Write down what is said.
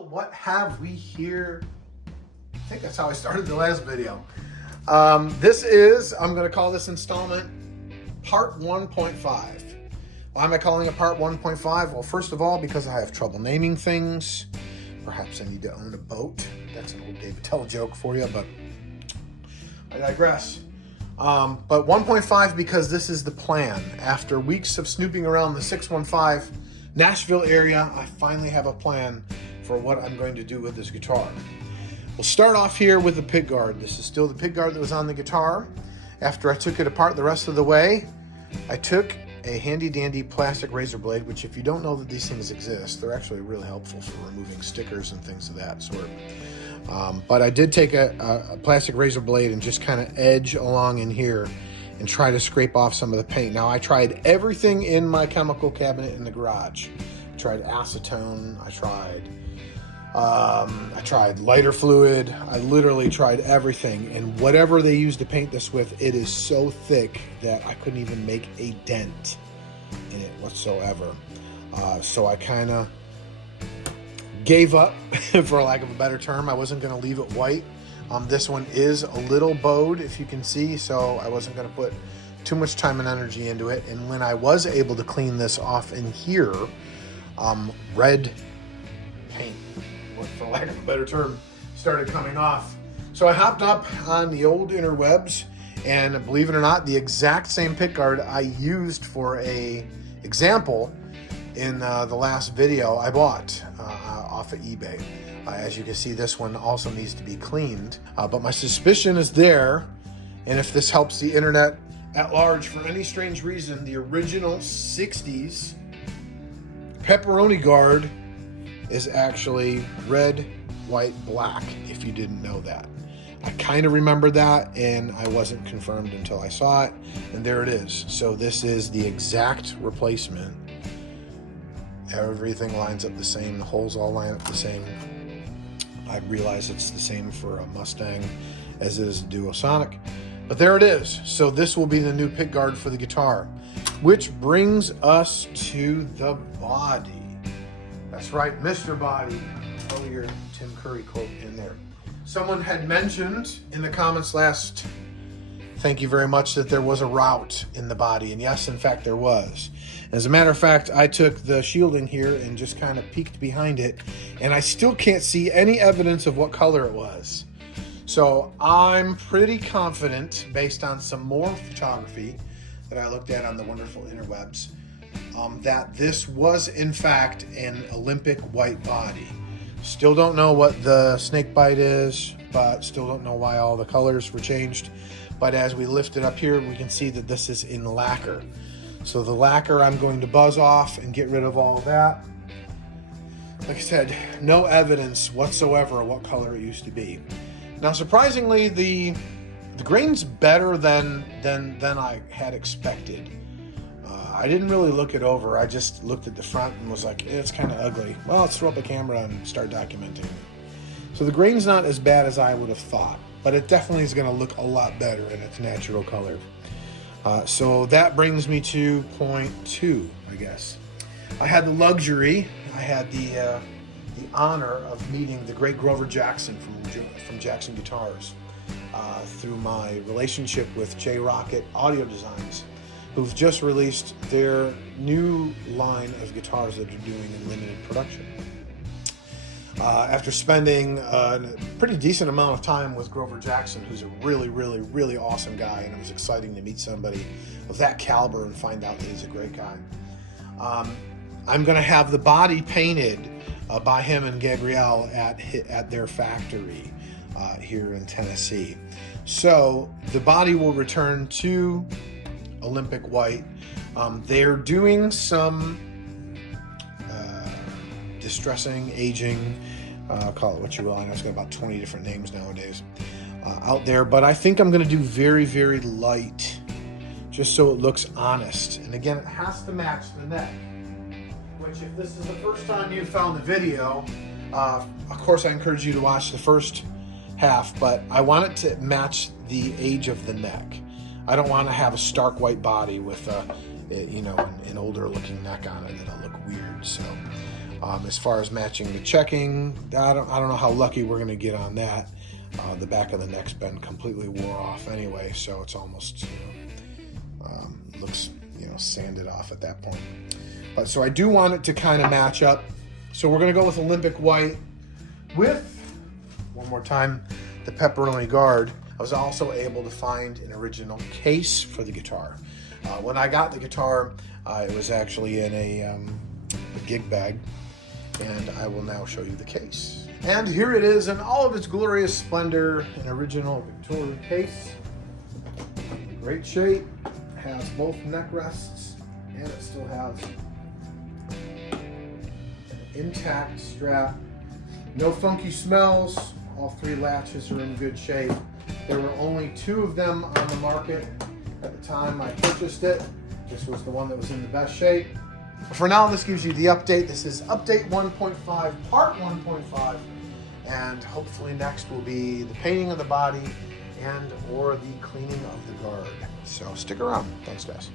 So what have we here? I think that's how I started the last video. This is, I'm going to call this installment part 1.5. Why am I calling it part 1.5? Well, first of all, because I have trouble naming things. Perhaps I need to own a boat. That's an old David Tell joke for you, but I digress. But 1.5 because this is the plan. After weeks of snooping around the 615 Nashville area, I finally have a plan for what I'm going to do with this guitar. We'll start off here with the pick guard. This is still the pick guard that was on the guitar. After I took it apart the rest of the way, I took a handy dandy plastic razor blade, which if you don't know that these things exist, they're actually really helpful for removing stickers and things of that sort. But I did take a plastic razor blade and just kind of edge along in here and try to scrape off some of the paint. Now I tried everything in my chemical cabinet in the garage. I tried acetone, I tried lighter fluid, I literally tried everything, and whatever they used to paint this with, it is so thick that I couldn't even make a dent in it whatsoever. So I kind of gave up, for lack of a better term. I wasn't going to leave it white. This one is a little bowed, if you can see, so I wasn't going to put too much time and energy into it. And when I was able to clean this off in here, red paint, for lack of a better term, started coming off. So I hopped up on the old interwebs, and believe it or not, the exact same pickguard I used for a example in the last video I bought off of eBay. As you can see, this one also needs to be cleaned, but my suspicion is there, and if this helps the internet at large for any strange reason, the original 60s pepperoni guard is actually red, white, black, if you didn't know that. I kind of remember that, and I wasn't confirmed until I saw it, and there it is. So this is the exact replacement. Everything lines up the same, the holes all line up the same. I realize it's the same for a Mustang as it is a Duosonic, but there it is. So this will be the new pick guard for the guitar, which brings us to the body. That's right, Mr. Body. Throw your Tim Curry quote in there. Someone had mentioned in the comments last, thank you very much, that there was a route in the body, and yes, in fact, there was. As a matter of fact, I took the shielding here and just kind of peeked behind it, and I still can't see any evidence of what color it was. So I'm pretty confident, based on some more photography that I looked at on the wonderful interwebs, that this was in fact an Olympic white body. Still don't know what the snake bite is, but still don't know why all the colors were changed. But as we lift it up here, we can see that this is in lacquer. So the lacquer I'm going to buzz off and get rid of all of that. Like I said, no evidence whatsoever of what color it used to be. Now surprisingly, the grain's better than I had expected. I didn't really look it over. I just looked at the front and was like, it's kind of ugly. Well, let's throw up a camera and start documenting it. So the grain's not as bad as I would have thought, but it definitely is going to look a lot better in its natural color. So that brings me to point 2, I guess. I had the luxury, I had the honor of meeting the great Grover Jackson from Jackson Guitars through my relationship with J Rocket Audio Designs, who've just released their new line of guitars that they're doing in limited production. After spending a pretty decent amount of time with Grover Jackson, who's a really, really, really awesome guy, and it was exciting to meet somebody of that caliber and find out that he's a great guy. I'm going to have the body painted by him and Gabrielle at their factory here in Tennessee. So the body will return to Olympic white. They're doing some distressing, aging, call it what you will. I know it's got about 20 different names nowadays out there, but I think I'm going to do very, very light, just so it looks honest. And again, it has to match the neck, which if this is the first time you found the video, of course I encourage you to watch the first half, but I want it to match the age of the neck. I don't want to have a stark white body with an older looking neck on it. That'll look weird. So As far as matching the checking, I don't know how lucky we're going to get on that. The back of the neck's been completely wore off anyway, so it's almost, looks, sanded off at that point. But so I do want it to kind of match up. So we're going to go with Olympic white with, one more time, the pepperoni guard. I was also able to find an original case for the guitar. When I got the guitar, it was actually in a gig bag, and I will now show you the case. And here it is in all of its glorious splendor, an original Victoria case. Great shape, has both neck rests, and it still has an intact strap. No funky smells, all 3 latches are in good shape. There were only 2 of them on the market at the time I purchased it. This was the one that was in the best shape. For now, this gives you the update. This is update 1.5, part 1.5, and hopefully next will be the painting of the body and or the cleaning of the guard. So stick around. Thanks, guys.